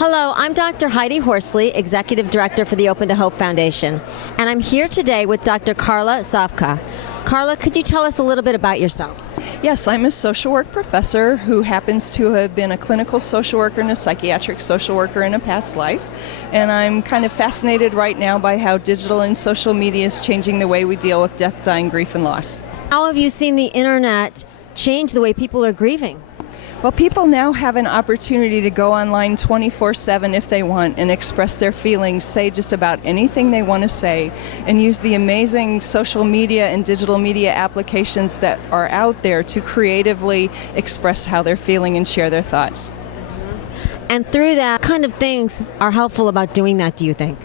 Hello, I'm Dr. Heidi Horsley, Executive Director for the Open to Hope Foundation, and I'm here today with Dr. Carla Sofka. Carla, could you tell us a little bit about yourself? Yes, I'm a social work professor who happens to have been a clinical social worker and a psychiatric social worker in a past life. And I'm kind of fascinated right now by how digital and social media is changing the way we deal with death, dying, grief, and loss. How have you seen the internet change the way people are grieving? Well, people now have an opportunity to go online 24/7 if they want and express their feelings, say just about anything they want to say, and use the amazing social media and digital media applications that are out there to creatively express how they're feeling and share their thoughts. And through that, what kind of things are helpful about doing that, do you think?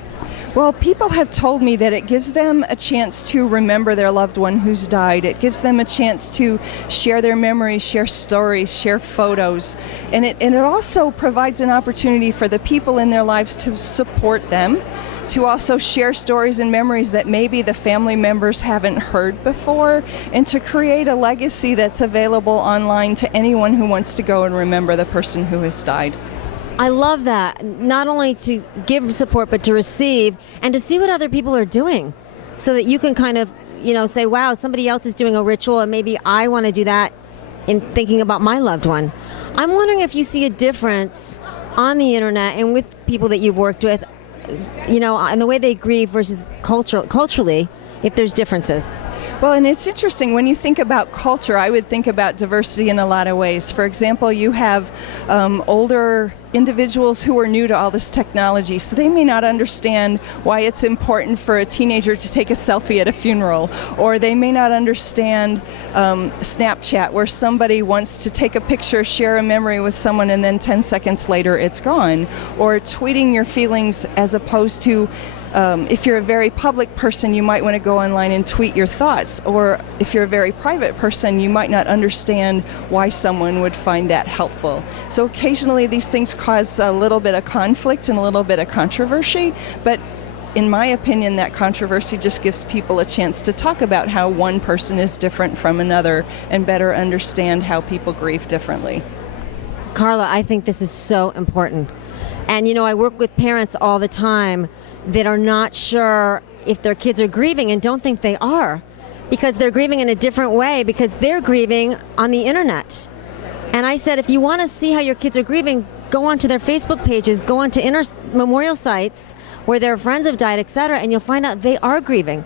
Well, people have told me that it gives them a chance to remember their loved one who's died. It gives them a chance to share their memories, share stories, share photos. And it also provides an opportunity for the people in their lives to support them, to also share stories and memories that maybe the family members haven't heard before, and to create a legacy that's available online to anyone who wants to go and remember the person who has died. I love that, not only to give support, but to receive and to see what other people are doing so that you can kind of, say, wow, somebody else is doing a ritual and maybe I want to do that in thinking about my loved one. I'm wondering if you see a difference on the internet and with people that you've worked with, and the way they grieve versus culturally, if there's differences. Well, and it's interesting, when you think about culture, I would think about diversity in a lot of ways. For example, you have older individuals who are new to all this technology, so they may not understand why it's important for a teenager to take a selfie at a funeral, or they may not understand Snapchat, where somebody wants to take a picture, share a memory with someone, and then 10 seconds later it's gone, or tweeting your feelings as opposed to if you're a very public person, you might want to go online and tweet your thoughts, or if you're a very private person, you might not understand why someone would find that helpful. So occasionally these things cause a little bit of conflict and a little bit of controversy, but in my opinion, that controversy just gives people a chance to talk about how one person is different from another and better understand how people grieve differently. Carla, I think this is so important. And I work with parents all the time that are not sure if their kids are grieving and don't think they are, because they're grieving in a different way because they're grieving on the internet. And I said, if you want to see how your kids are grieving, go onto their Facebook pages, go onto memorial sites where their friends have died, etc., and you'll find out they are grieving.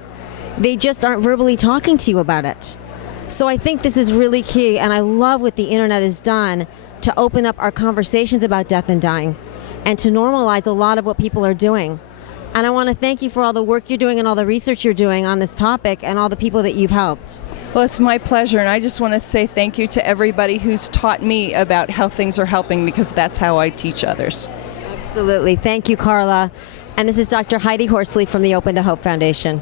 They just aren't verbally talking to you about it. So I think this is really key, and I love what the internet has done to open up our conversations about death and dying and to normalize a lot of what people are doing. And I want to thank you for all the work you're doing and all the research you're doing on this topic and all the people that you've helped. Well, it's my pleasure, and I just want to say thank you to everybody who's taught me about how things are helping, because that's how I teach others. Absolutely. Thank you, Carla. And this is Dr. Heidi Horsley from the Open to Hope Foundation.